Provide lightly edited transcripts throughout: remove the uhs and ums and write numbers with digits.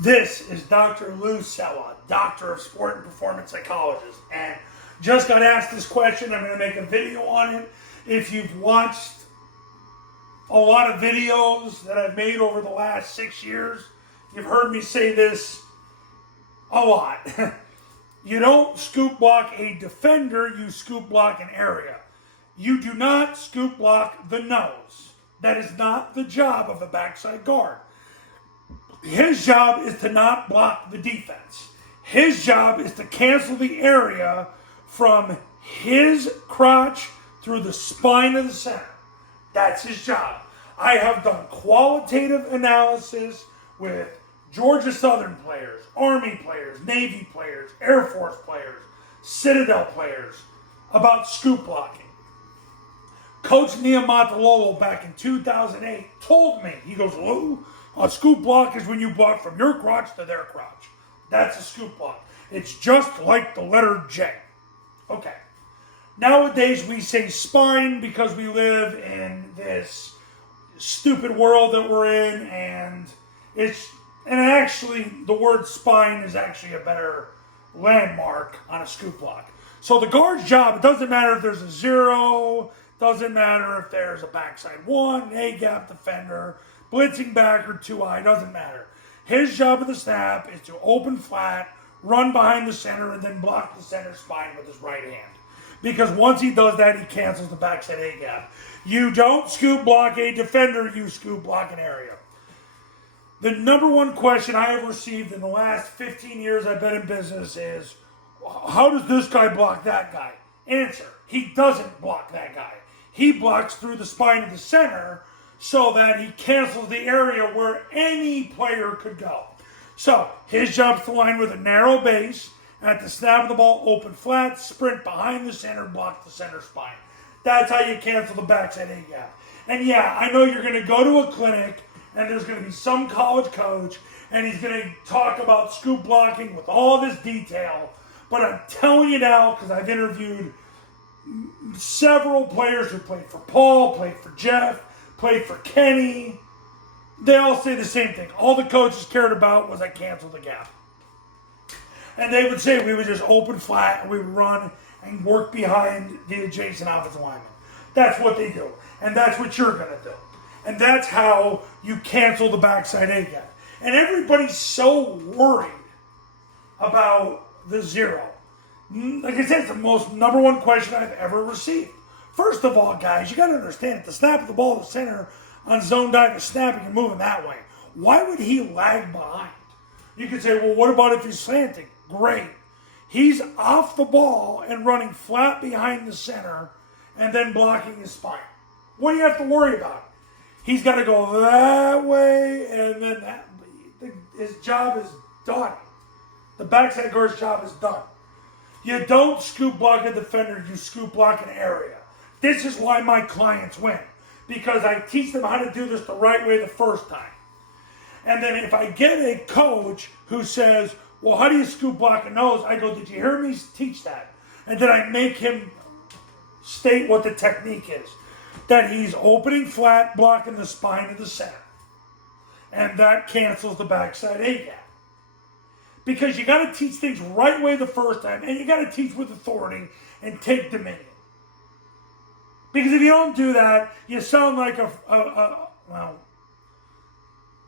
This is Dr. Lou Cella, Doctor of Sport and Performance Psychologist, and just got asked this question. I'm going to make a video on it. If you've watched a lot of videos that I've made over the last 6 years, you've heard me say this a lot. You don't scoop block a defender, you scoop block an area. You do not scoop block the nose. That is not the job of a backside guard. His job is to not block the defense. His job is to cancel the area from his crotch through the spine of the center. That's his job. I have done qualitative analysis with Georgia Southern players, Army players, Navy players, Air Force players, Citadel players about scoop blocking. Coach Niamatalolo back in 2008 told me, he goes, Lou, a scoop block is when you block from your crotch to their crotch. That's a scoop block. It's just like the letter J. Okay. Nowadays we say spine because we live in this stupid world that we're in, and actually the word spine is actually a better landmark on a scoop block. So the guard's job, it doesn't matter if there's a zero, doesn't matter if there's a backside one, A-gap defender, blitzing back or 2-eye, doesn't matter. His job of the snap is to open flat, run behind the center, and then block the center spine with his right hand. Because once he does that, he cancels the backside A-gap. You don't scoop block a defender, you scoop block an area. The number one question I have received in the last 15 years I've been in business is, how does this guy block that guy? Answer, he doesn't block that guy. He blocks through the spine of the center so that he cancels the area where any player could go. So his job is to line with a narrow base, at the snap of the ball, open flat, sprint behind the center, block the center spine. That's how you cancel the backside A-gap. And yeah, I know you're going to go to a clinic and there's going to be some college coach and he's going to talk about scoop blocking with all this detail. But I'm telling you now, because I've interviewed several players who played for Paul, played for Jeff, played for Kenny. They all say the same thing. All the coaches cared about was I canceled the gap. And they would say we would just open flat and we would run and work behind the adjacent offensive lineman. That's what they do. And that's what you're going to do. And that's how you cancel the backside A-gap. And everybody's so worried about the zero. Like I said, it's the most number one question I've ever received. First of all, guys, you got to understand, at the snap of the ball to center on zone dive is snapping and moving that way. Why would he lag behind? You could say, well, what about if he's slanting? Great. He's off the ball and running flat behind the center and then blocking his spine. What do you have to worry about? He's got to go that way, and then his job is done. The backside guard's job is done. You don't scoop block a defender, you scoop block an area. This is why my clients win. Because I teach them how to do this the right way the first time. And then if I get a coach who says, well, how do you scoop block a nose? I go, did you hear me teach that? And then I make him state what the technique is. That he's opening flat, blocking the spine of the center. And that cancels the backside A-gap. Because you got to teach things right way the first time, and you got to teach with authority and take dominion. Because if you don't do that, you sound like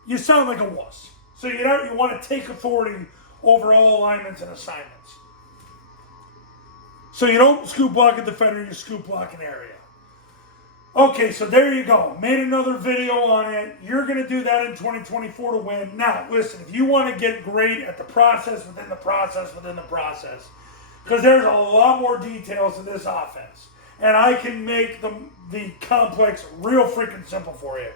you sound like a wuss. So you want to take authority over all alignments and assignments. So you don't scoop block a defender, you scoop block an area. Okay, so there you go. Made another video on it. You're going to do that in 2024 to win. Now, listen, if you want to get great at the process within the process within the process, because there's a lot more details to this offense, and I can make the complex real freaking simple for you.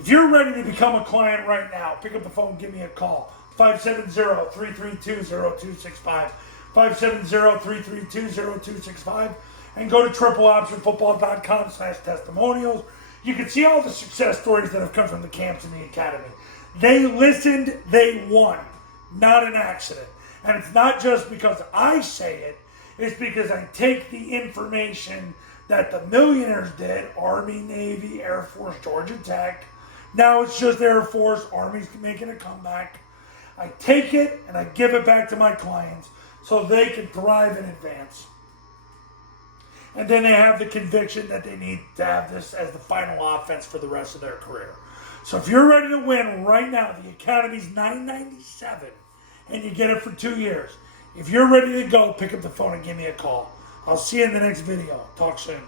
If you're ready to become a client right now, pick up the phone, give me a call. 570-332-0265. 570-332-0265. And go to tripleoptionfootball.com/testimonials. You can see all the success stories that have come from the camps in the academy. They listened, they won. Not an accident. And it's not just because I say it. It's because I take the information that the millionaires did, Army, Navy, Air Force, Georgia Tech. Now it's just Air Force, Army's making a comeback. I take it and I give it back to my clients so they can thrive and advance. And then they have the conviction that they need to have this as the final offense for the rest of their career. So if you're ready to win right now, the Academy's $997 and you get it for 2 years. If you're ready to go, pick up the phone and give me a call. I'll see you in the next video. Talk soon.